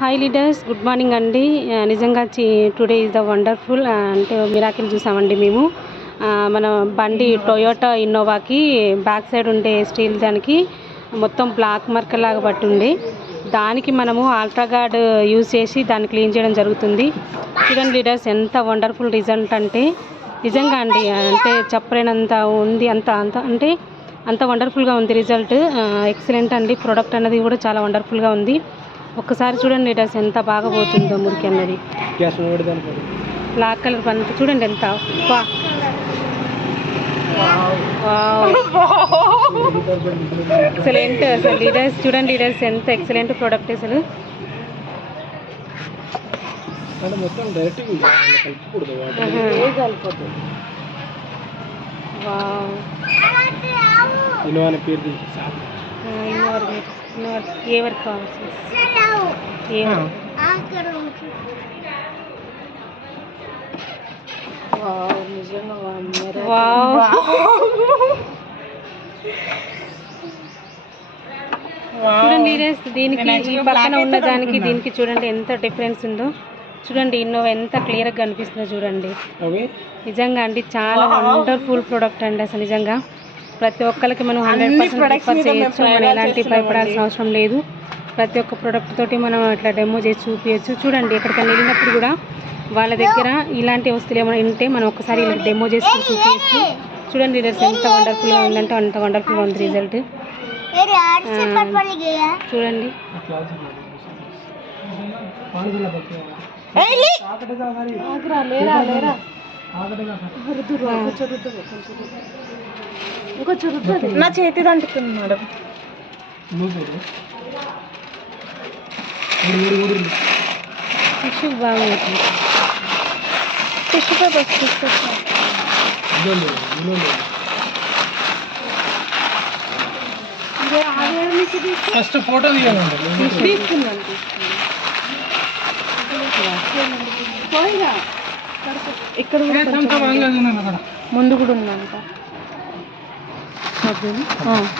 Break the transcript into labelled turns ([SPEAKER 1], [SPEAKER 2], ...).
[SPEAKER 1] Hi leaders good morning అండి నిజంగా today is the wonderful అంటే మిరాకిల్ చూసామండి మేము. Uh, మన బండి టొయోటా ఇన్నోవాకి బ్యాక్ సైడ్ ఉండే స్టీల్ దానికి మొత్తం బ్లాక్ మార్కర్ లాగా పట్టి దానికి మనము ఆల్ట్రాగార్డ్ యూజ్ చేసి దాన్ని క్లీన్ చేయడం జరుగుతుంది. చూడండి లీడర్స్ ఎంత వండర్ఫుల్ రిజల్ట్ అంటే నిజంగా అండి uh, అంటే చెప్పలేనంత ఉంది అంత అంత అంటే అంత వండర్ఫుల్గా ఉంది రిజల్ట్ ఎక్సలెంట్ uh, అండి. ప్రోడక్ట్ అనేది కూడా చాలా వండర్ఫుల్గా ఉంది. ఒక్కసారి చూడండి లీటర్స్ ఎంత బాగా పోతుందో మురికి అన్నది. బ్లాక్ కలర్ పంత చూడండి ఎంత. ఎక్సలెంట్ అసలు. లీడర్స్ చూడండి లీడర్స్ ఎంత ఎక్సలెంట్ ప్రోడక్ట్ అసలు.
[SPEAKER 2] అంటే మొత్తం డైరెక్ట్ కలుపుకూడదు కలిపోతుంది వావ్. ఇన్నో అనే
[SPEAKER 1] వావ్ చూడండి దీనికి ఈ పక్కన ఉన్న దానికి దీనికి చూడండి ఎంత డిఫరెన్స్ ఉందో. చూడండి ఇన్నోవా ఎంత క్లియర్గా కనిపిస్తుందో చూడండి. నిజంగా అండి చాలా వండర్ఫుల్ ప్రోడక్ట్ అండి అసలు నిజంగా. ప్రతి ఒక్కరికి మనం హండ్రెడ్ పర్సెంట్ ప్రిఫర్ చేయొచ్చు మనం ఎలాంటి భయపడాల్సిన అవసరం లేదు. ప్రతి ఒక్క ప్రోడక్ట్ తోటి మనం ఇట్లా డెమో చేసి చూపించచ్చు చూడండి ఎక్కడికైనా వెళ్ళినప్పుడు కూడా వాళ్ళ దగ్గర ఇలాంటి వస్తువులు ఏమైనా ఉంటే మనం ఒకసారి ఇలా డెమో చేసి చూపించచ్చు చూడండి రిజల్ట్స్ ఎంత వండర్ఫుల్గా ఉందంటే అంత వండర్ఫుల్గా ఉంది రిజల్ట్ చూడండి. నా చేతి అంటుతుంది మేడం. టిష్యూ బాగుంది టిష్యూ పేపర్స్
[SPEAKER 2] ఫస్ట్ ఫోటో
[SPEAKER 1] తీసుకున్నాను ఇక్కడ కూడా ముందు కూడా ఉందంట. Tabii. Ha.